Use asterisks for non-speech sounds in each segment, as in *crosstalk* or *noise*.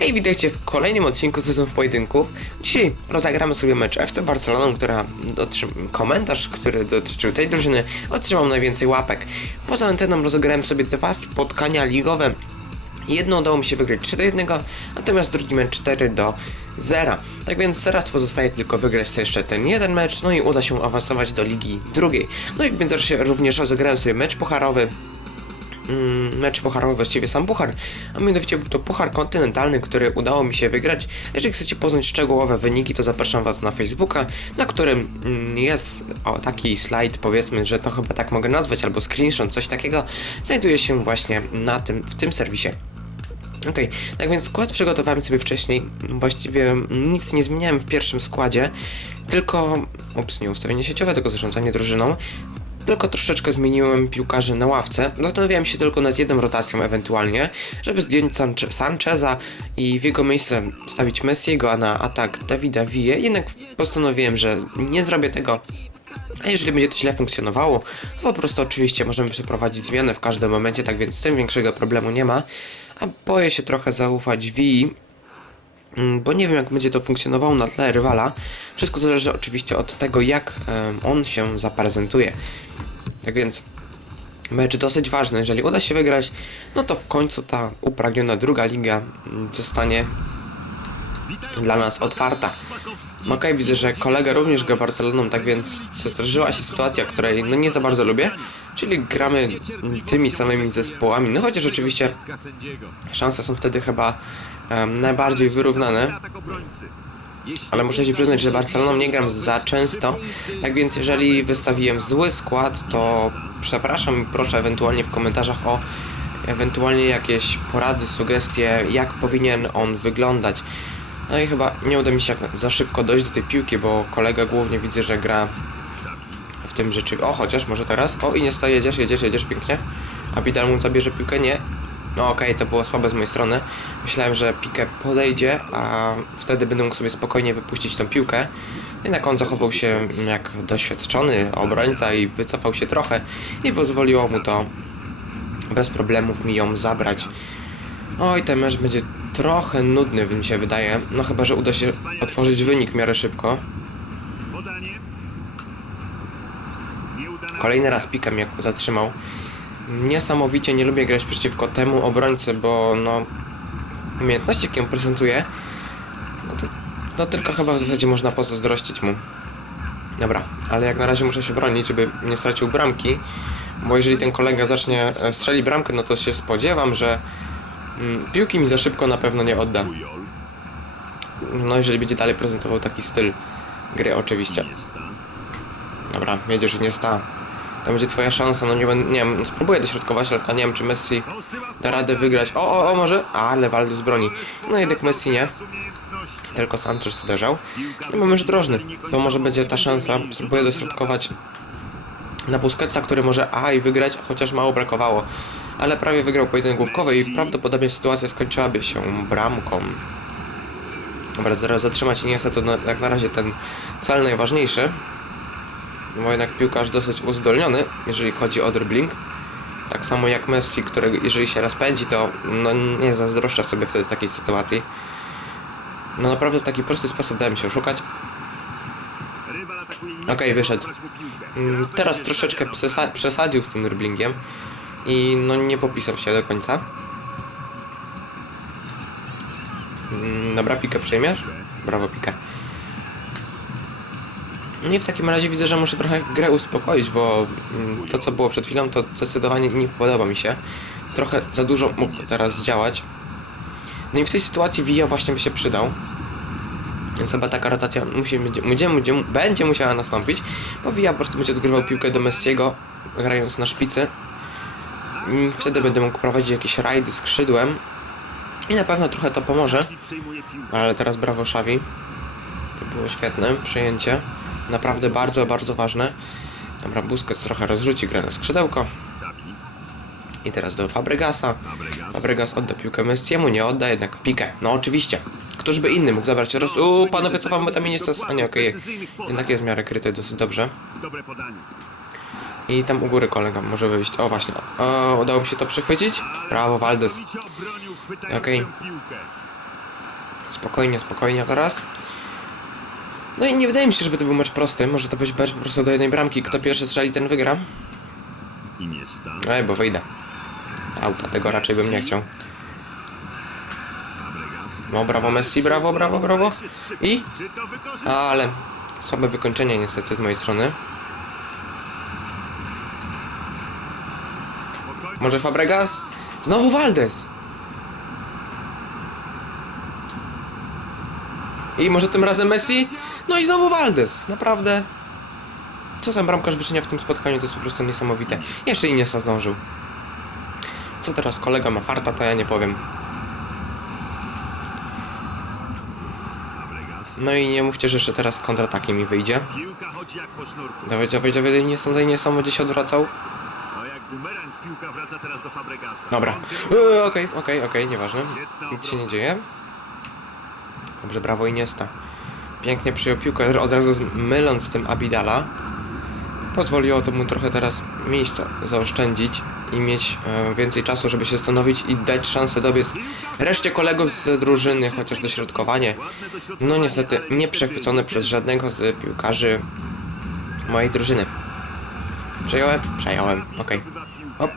Hej, witajcie w kolejnym odcinku sezonów pojedynków. Dzisiaj rozegramy sobie mecz FC Barceloną, która otrzym... komentarz, który dotyczył tej drużyny, otrzymał najwięcej łapek. Poza anteną rozegrałem sobie dwa spotkania ligowe. Jedno udało mi się wygrać 3 do 1, natomiast drugi mecz 4 do 0. Tak więc teraz pozostaje tylko wygrać jeszcze ten jeden mecz, no i uda się awansować do ligi drugiej. No i w międzyczasie również rozegrałem sobie mecz pucharowy, mecz pucharowy, właściwie sam puchar, a mianowicie był to puchar kontynentalny, który udało mi się wygrać. Jeżeli chcecie poznać szczegółowe wyniki, to zapraszam Was na Facebooka, na którym mm, jest o, taki slajd, powiedzmy, że to chyba tak mogę nazwać, albo screenshot, coś takiego, znajduje się właśnie na tym, w tym serwisie. Okej, tak więc skład przygotowałem sobie wcześniej. Właściwie nic nie zmieniałem w pierwszym składzie, tylko. Ups, nie ustawienie sieciowe, tylko zarządzanie drużyną. Tylko troszeczkę zmieniłem piłkarzy na ławce. Zastanawiałem się tylko nad jedną rotacją ewentualnie, żeby zdjąć Sanche Sancheza i w jego miejsce stawić Messiego, a na atak Davida Vie. Jednak postanowiłem, że nie zrobię tego. A jeżeli będzie to źle funkcjonowało, to po prostu oczywiście możemy przeprowadzić zmianę w każdym momencie, tak więc z tym większego problemu nie ma. A boję się trochę zaufać Wii, bo nie wiem jak będzie to funkcjonowało na tle rywala. Wszystko zależy oczywiście od tego, jak on się zaprezentuje. Tak więc mecz dosyć ważny. Jeżeli uda się wygrać, no to w końcu ta upragniona druga liga mm, zostanie dla nas otwarta. No Okej, widzę, że kolega również gra Barceloną, tak więc zdarzyła się sytuacja, której no nie za bardzo lubię, czyli gramy tymi samymi zespołami, no chociaż oczywiście szanse są wtedy chyba em, najbardziej wyrównane, ale muszę ci przyznać, że Barceloną nie gram za często, tak więc jeżeli wystawiłem zły skład, to przepraszam i proszę ewentualnie w komentarzach o ewentualnie jakieś porady, sugestie, jak powinien on wyglądać. No i chyba nie uda mi się za szybko dojść do tej piłki, bo kolega głównie widzę, że gra w tym rzeczy. O, chociaż może teraz. O, i nie stoi, jedziesz, jedziesz, jedziesz pięknie. A Bidal mu zabierze piłkę? Nie. No okej, to było słabe z mojej strony. Myślałem, że Pique podejdzie, a wtedy będę mógł sobie spokojnie wypuścić tą piłkę. Jednak on zachował się jak doświadczony obrońca i wycofał się trochę i pozwoliło mu to bez problemów mi ją zabrać. Oj, ten mecz będzie trochę nudny, mi się wydaje. No chyba, że uda się otworzyć wynik w miarę szybko. Kolejny raz Pika mnie zatrzymał. Niesamowicie nie lubię grać przeciwko temu obrońcy, bo no... Umiejętności, jakie on prezentuje... No to... No tylko chyba w zasadzie można pozazdrościć mu. Dobra, ale jak na razie muszę się bronić, żeby nie stracił bramki. Bo jeżeli ten kolega zacznie e, strzeli bramkę, no to się spodziewam, że piłki mi za szybko na pewno nie odda. No jeżeli będzie dalej prezentował taki styl gry oczywiście. Dobra, jedziesz nie sta. To będzie twoja szansa, no nie nie wiem, spróbuję dośrodkować, ale nie wiem czy Messi da radę wygrać. O, o, o, może? Ale Waldes broni. No jednak Messi nie. Tylko Sanchez uderzał. No mamy już drożny. To może będzie ta szansa. Spróbuję dośrodkować na Busquetsa, który może a i wygrać, chociaż mało brakowało. Ale prawie wygrał pojedynek główkowy i prawdopodobnie sytuacja skończyłaby się bramką. Dobra, zaraz zatrzymać Iniesta to na, jak na razie ten cel najważniejszy. Bo jednak piłkarz dosyć uzdolniony, jeżeli chodzi o dribbling. Tak samo jak Messi, który jeżeli się rozpędzi, to no, nie zazdroszcza sobie wtedy w takiej sytuacji. No naprawdę w taki prosty sposób dałem się oszukać. Okej, wyszedł. Mm, Teraz troszeczkę przesa- przesadził z tym dribblingiem i no nie popisał się do końca. Mm, Dobra, pikę przejmiesz? Brawo, pikę. Nie w takim razie widzę, że muszę trochę grę uspokoić, bo mm, to co było przed chwilą to zdecydowanie nie podoba mi się. Trochę za dużo mógł teraz działać. No i w tej sytuacji Villa właśnie by się przydał. Więc chyba taka rotacja musi, będzie, będzie, będzie, musiała nastąpić, bo Villa po prostu będzie odgrywał piłkę do Messiego, grając na szpicy. I wtedy będę mógł prowadzić jakieś rajdy skrzydłem. I na pewno trochę to pomoże. Ale teraz brawo Xavi. To było świetne przyjęcie. Naprawdę bardzo, bardzo ważne. Dobra, Busquets trochę rozrzuci grę na skrzydełko. I teraz do Fabregasa. Fabregas odda piłkę Messiemu, nie odda jednak pikę. No oczywiście. Któż by inny mógł zabrać teraz? Uuu, panowie cofamy, tam nie jest... A nie, okej. Jednak jest w miarę kryty dosyć dobrze. Dobre podanie. I tam u góry kolega może wyjść. O, właśnie. O, udało mi się to przechwycić? Brawo, Waldes. Okej. piłkę. Spokojnie, spokojnie teraz. No i nie wydaje mi się, żeby to był mecz prosty. Może to być mecz po prostu do jednej bramki. Kto pierwszy strzeli, ten wygra. Ej, bo wyjdę. Auta, tego raczej bym nie chciał. No, brawo Messi, brawo, brawo, brawo. I? Ale słabe wykończenie niestety z mojej strony. Może Fabregas? Znowu Valdes! I może tym razem Messi? No i znowu Valdes! Naprawdę. Co ten bramkarz wyczynia w tym spotkaniu, to jest po prostu niesamowite. Jeszcze Iniesta zdążył. Co teraz kolega ma farta, to ja nie powiem. No i nie mówcie, że jeszcze teraz kontratakiem mi wyjdzie. Dawaj, dawaj, dawaj, nie jestem nie jestem, gdzieś się odwracał. Piłka wraca teraz do Fabregasa. Dobra. Eee, Okej, okej, okej, nieważne. Nic się nie dzieje. Dobrze, brawo Iniesta. Pięknie przyjął piłkę, od razu myląc tym Abidala. Pozwoliło to mu trochę teraz miejsca zaoszczędzić i mieć e, więcej czasu, żeby się zastanowić i dać szansę dobiec reszcie kolegów z drużyny, chociaż dośrodkowanie. No niestety nie przechwycone przez żadnego z piłkarzy mojej drużyny. Przejąłem? Przejąłem, okej. Hop.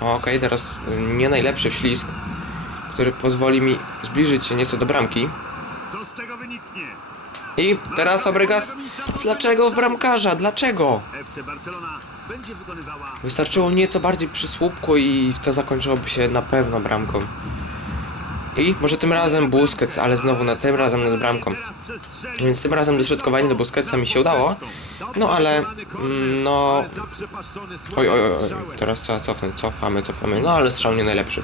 Okej, teraz y, nie najlepszy ślizg, który pozwoli mi zbliżyć się nieco do bramki. I teraz Fabregas. Dlaczego w bramkarza? Dlaczego? Wystarczyło nieco bardziej przy słupku i to zakończyłoby się na pewno bramką. I może tym razem Busquets, ale znowu na tym razem nad bramką. Więc tym razem dośrodkowanie do Busquetsa mi się udało. No ale, mm, no... Oj, oj, oj, teraz trzeba cofnąć, cofamy, cofamy. No ale strzał nie najlepszy.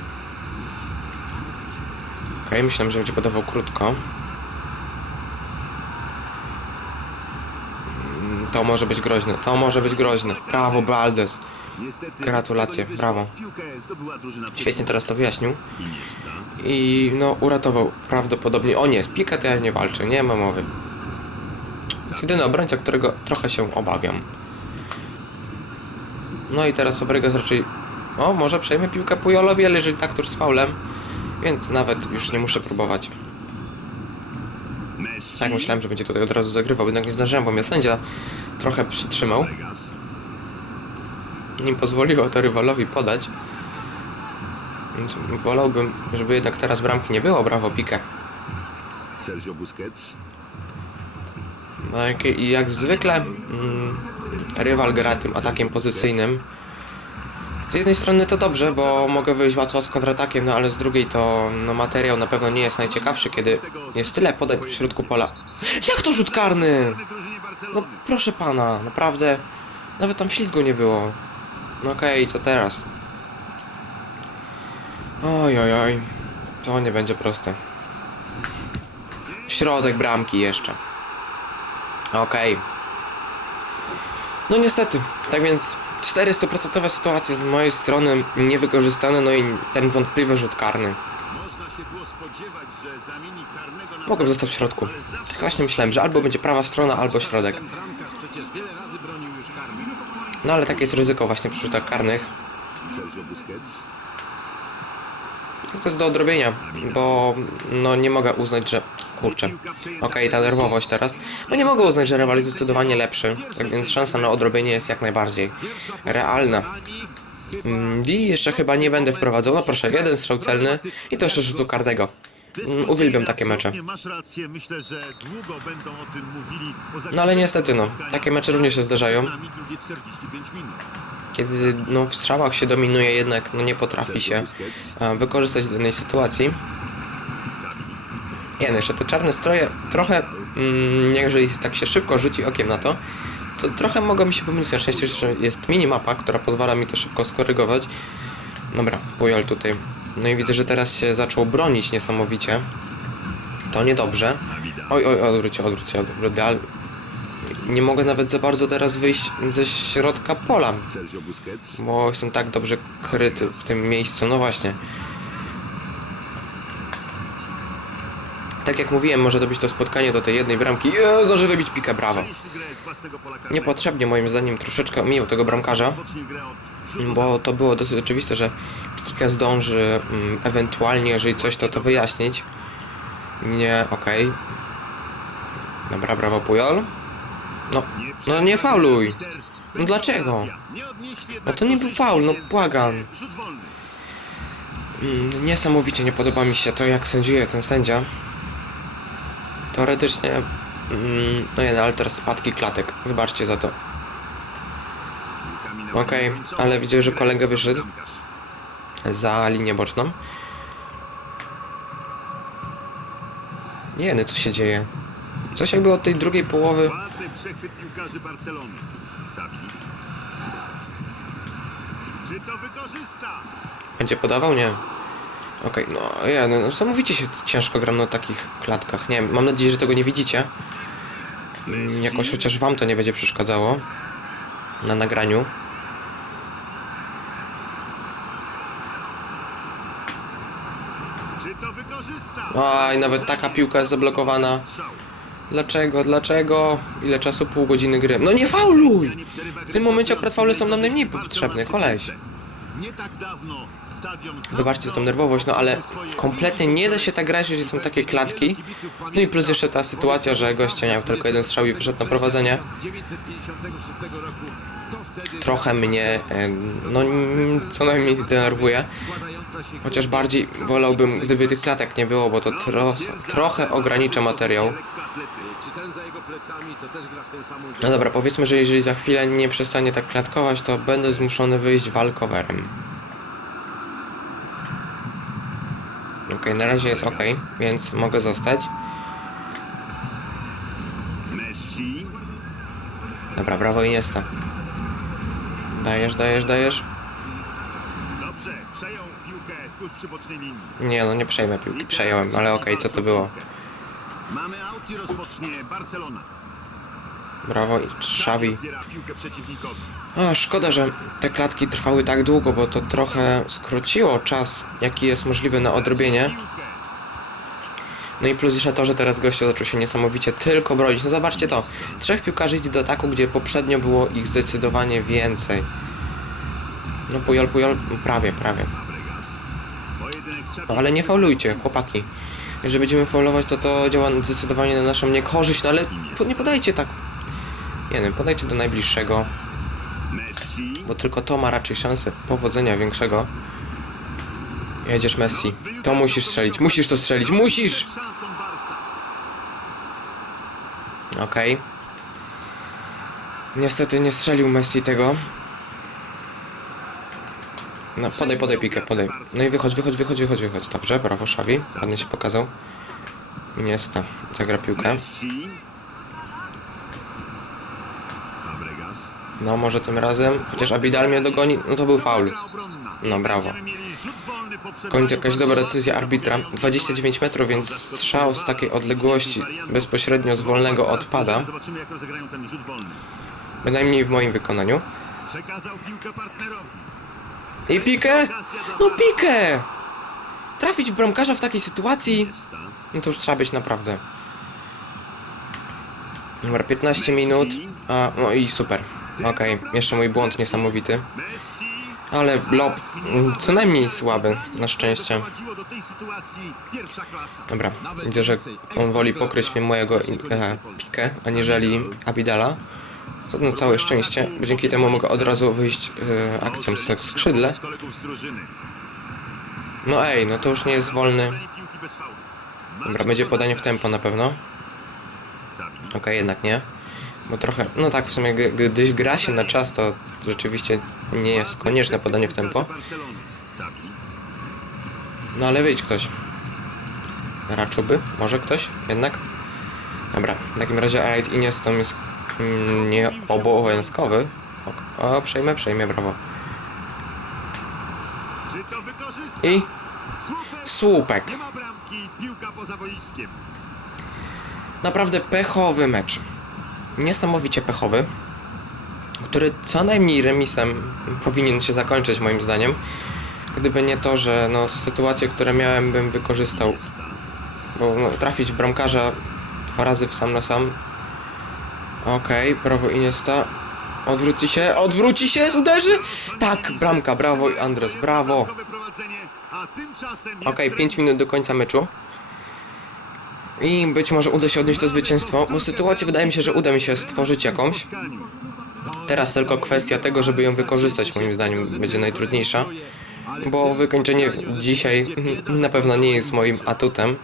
Okej, myślałem, że będzie podawał krótko. To może być groźne, to może być groźne. Brawo, Baldes. Gratulacje, brawo. Świetnie teraz to wyjaśnił. I no, uratował prawdopodobnie. O nie, z Pika to ja nie walczę, nie ma mowy. Jest jedyny obrońca, którego trochę się obawiam. No i teraz Fabregas raczej... O, może przejmie piłkę Pujolowi, ale jeżeli tak, to już z faulem. Więc nawet już nie muszę próbować. Tak myślałem, że będzie tutaj od razu zagrywał, jednak nie zdążyłem, bo mnie sędzia trochę przytrzymał. Nie pozwoliło to rywalowi podać. Więc wolałbym, żeby jednak teraz bramki nie było. Brawo, Pikę. Sergio Busquets. No jak, i jak zwykle mm, rywal gra tym atakiem pozycyjnym. Z jednej strony to dobrze, bo mogę wyjść łatwo z kontratakiem, no ale z drugiej to no, materiał na pewno nie jest najciekawszy, kiedy jest tyle podań w środku pola. *laughs* Jak to rzut karny? No proszę pana, naprawdę. Nawet tam ślizgu nie było. No okej, co teraz? Oj, oj, oj. To nie będzie proste. W środek bramki jeszcze. Okej. No niestety. Tak więc 400% sytuacje z mojej strony niewykorzystane, no i ten wątpliwy rzut karny. Mogłem zostać w środku. Tak właśnie myślałem, że albo będzie prawa strona, albo środek. Karny. No ale takie jest ryzyko właśnie przy rzutach karnych. Busquets. To jest do odrobienia, bo no nie mogę uznać, że... Kurczę. Okej, ta nerwowość teraz. No nie mogę uznać, że rywal jest zdecydowanie lepszy, tak więc szansa na odrobienie jest jak najbardziej realna. Mm, I jeszcze chyba nie będę wprowadzał. No proszę, jeden strzał celny i to jeszcze rzutu karnego. Mm, Uwielbiam takie mecze. No ale niestety, no, takie mecze również się zdarzają. Na mi drugie 45 minut. Kiedy no, w strzałach się dominuje, jednak no, nie potrafi się e, wykorzystać danej sytuacji. Nie no, jeszcze te czarne stroje trochę, mm, jeżeli tak się szybko rzuci okiem na to, to trochę mogą mi się pomylić. Na szczęście jeszcze jest minimapa, która pozwala mi to szybko skorygować. Dobra, Pujol tutaj. No i widzę, że teraz się zaczął bronić niesamowicie. To niedobrze. Oj, oj, odwróć, odwróć, odwróć. ale Nie mogę nawet za bardzo teraz wyjść ze środka pola, bo jestem tak dobrze kryty w tym miejscu. No właśnie. Tak jak mówiłem, może to być to spotkanie do tej jednej bramki. Eee, zdąży wybić pika, brawo. Niepotrzebnie moim zdaniem troszeczkę mijał tego bramkarza, bo to było dosyć oczywiste, że Pika zdąży mm, ewentualnie, jeżeli coś, to to wyjaśnić. Nie, okej. Dobra, brawo Pujol. No, no nie fauluj. No dlaczego? No to nie był faul, no błagam. Mm, Niesamowicie nie podoba mi się to, jak sędziuje ten sędzia. Teoretycznie, mm, no nie, no, ale teraz spadki klatek. Wybaczcie za to. Okej, końcową. ale widzę, że kolega wyszedł. Za linię boczną. Nie, no co się dzieje? Coś jakby od tej drugiej połowy. Będzie podawał? Nie. Okej, no ja, no, niesamowicie się ciężko gram na takich klatkach. Nie wiem, mam nadzieję, że tego nie widzicie. Mm, Jakoś chociaż wam to nie będzie przeszkadzało. Na nagraniu. Aj, nawet taka piłka jest zablokowana. Dlaczego? Dlaczego? Ile czasu? Pół godziny gry. No nie fauluj! W tym momencie akurat faule są nam najmniej potrzebne, koleś. Nie tak dawno Wybaczcie tą nerwowość, no ale kompletnie nie da się tak grać, jeżeli są takie klatki. No i plus jeszcze ta sytuacja, że gościa miał tylko jeden strzał i wyszedł na prowadzenie. 956 roku. To wtedy Trochę mnie, e, no n- co najmniej denerwuje. Chociaż bardziej wolałbym, gdyby tych klatek nie było, bo to tro, trochę ogranicza materiał. No dobra, powiedzmy, że jeżeli za chwilę nie przestanie tak klatkować, to będę zmuszony wyjść walkowerem. Okej, na razie jest ok, więc mogę zostać. Dobra, brawo Iniesta. Dajesz, dajesz, dajesz. Nie no, nie przejmę piłki, przejąłem, ale okej, co to było? Mamy aut i rozpocznie Barcelona. Brawo i Xavi. A, szkoda, że te klatki trwały tak długo, bo to trochę skróciło czas, jaki jest możliwy na odrobienie. No i plus jeszcze to, że teraz goście zaczął się niesamowicie tylko bronić. No zobaczcie to. Trzech piłkarzy idzie do ataku, gdzie poprzednio było ich zdecydowanie więcej. No Pujol, Pujol, prawie, prawie. No ale nie faulujcie, chłopaki. Jeżeli będziemy faulować, to to działa zdecydowanie na naszą niekorzyść, no ale nie podajcie tak. Nie wiem, podajcie do najbliższego, bo tylko to ma raczej szansę powodzenia większego. Jedziesz Messi. To musisz strzelić, musisz to strzelić, musisz! Okej. Niestety nie strzelił Messi tego. No, podaj, podaj pikę, podaj. No i wychodź, wychodź, wychodź, wychodź, wychodź. Dobrze, brawo, Szawi. Ładnie się pokazał. Iniesta. Zagra piłkę. Messi. Fabregas. No, może tym razem. Chociaż Abidal mnie dogoni. No to był faul. No, brawo. W jakaś dobra decyzja arbitra. 29 metrów, więc strzał z takiej odległości bezpośrednio z wolnego odpada. Bynajmniej w moim wykonaniu. I pikę! No pikę! Trafić w bramkarza w takiej sytuacji. No to już trzeba być naprawdę. Dobra, 15 minut. A, no i super. Okej, jeszcze mój błąd niesamowity. Ale lob mm, co najmniej słaby, na szczęście. Dobra, widzę, że on woli pokryć mnie mojego e, pikę, aniżeli Abidala. To na całe szczęście, bo dzięki temu mogę od razu wyjść e, akcją z skrzydle. No ej, no to już nie jest wolny. Dobra, będzie podanie w tempo na pewno. Okej, jednak nie. Bo trochę, no tak, w sumie gdyś gra się na czas, to rzeczywiście nie jest konieczne podanie w tempo. No ale wyjdź ktoś. Raczuby? Może ktoś? Jednak? Dobra, w takim razie Arid Iniestą jest mm, nieobowiązkowy. O, o, przejmę, przejmę, brawo. To? I Słupek. Naprawdę pechowy mecz. Niesamowicie pechowy. Który co najmniej remisem powinien się zakończyć moim zdaniem. Gdyby nie to, że no, sytuacje, które miałem, bym wykorzystał. Bo no, trafić bramkarza dwa razy w sam na sam. Okej, brawo Iniesta. Odwróci się, odwróci się, uderzy! Tak, bramka, brawo Andres, brawo. Okej, jest 5 minut do końca meczu. I być może uda się odnieść to zwycięstwo, bo sytuację wydaje mi się, że uda mi się stworzyć jakąś. Teraz tylko kwestia tego, żeby ją wykorzystać, moim zdaniem, będzie najtrudniejsza. Bo wykończenie dzisiaj na pewno nie jest moim atutem.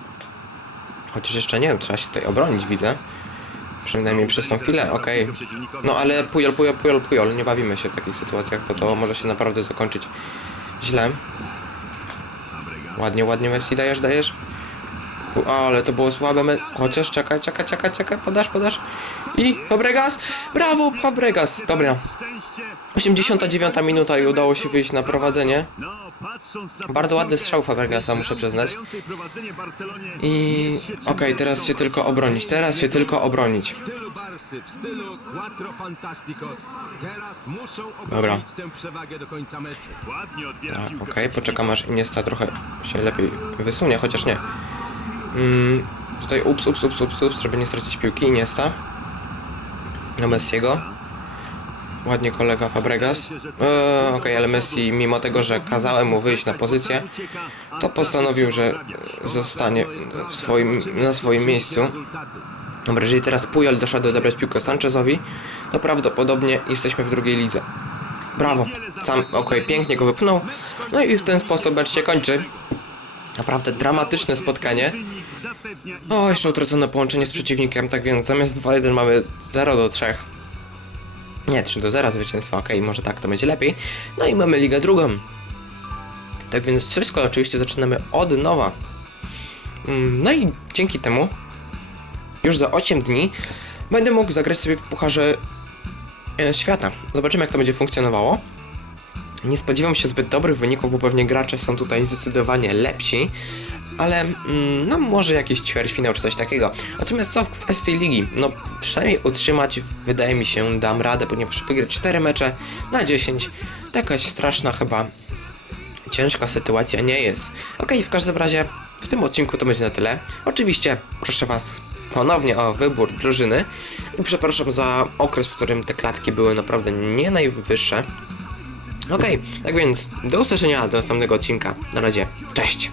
Chociaż jeszcze nie trzeba się tutaj obronić, widzę. Przynajmniej przez tą chwilę, okej. No ale pujol, pujol, pujol, pujol, nie bawimy się w takich sytuacjach, bo to może się naprawdę zakończyć źle. Ładnie, ładnie Messi dajesz, dajesz. Ale to było słabe, me... chociaż czekaj, czekaj, czekaj, czekaj, podasz, podasz. I Fabregas, brawo Fabregas, dobra. Szczęście. 89 minuta i udało się wyjść na prowadzenie. Bardzo ładny strzał Fabregasa, muszę przyznać. I okej, teraz się tylko obronić, teraz się tylko obronić. Dobra. piłkę. Okej, poczekam aż Iniesta trochę się lepiej wysunie, chociaż nie. Mm, tutaj ups, ups, ups, ups, ups, żeby nie stracić piłki. Iniesta. Do Messiego. Ładnie kolega Fabregas. Eee, Okej, ale Messi, mimo tego, że kazałem mu wyjść na pozycję, to postanowił, że zostanie swoim, na swoim miejscu. Dobra, jeżeli teraz Pujol doszedł odebrać piłkę Sanchezowi, to prawdopodobnie jesteśmy w drugiej lidze. Brawo. Sam, okej, pięknie go wypchnął. No i w ten sposób mecz się kończy. Naprawdę dramatyczne spotkanie. O, jeszcze utracone połączenie z przeciwnikiem, tak więc zamiast 2-1 mamy 0 do 3. Nie, 3 do 0 zwycięstwa, okej, może tak to będzie lepiej. No i mamy ligę drugą. Tak więc wszystko oczywiście zaczynamy od nowa. Mm, No i dzięki temu już za 8 dni będę mógł zagrać sobie w Pucharze e, Świata. Zobaczymy jak to będzie funkcjonowało. Nie spodziewam się zbyt dobrych wyników, bo pewnie gracze są tutaj zdecydowanie lepsi, ale mm, no może jakiś ćwierćfinał czy coś takiego. Natomiast co w kwestii ligi? No przynajmniej utrzymać wydaje mi się dam radę, ponieważ wygrać 4 mecze na 10 to jakaś straszna chyba ciężka sytuacja nie jest. Okej, w każdym razie w tym odcinku to będzie na tyle. Oczywiście proszę Was ponownie o wybór drużyny i przepraszam za okres, w którym te klatki były naprawdę nie najwyższe. Okej, tak więc do usłyszenia do następnego odcinka. Na razie, cześć!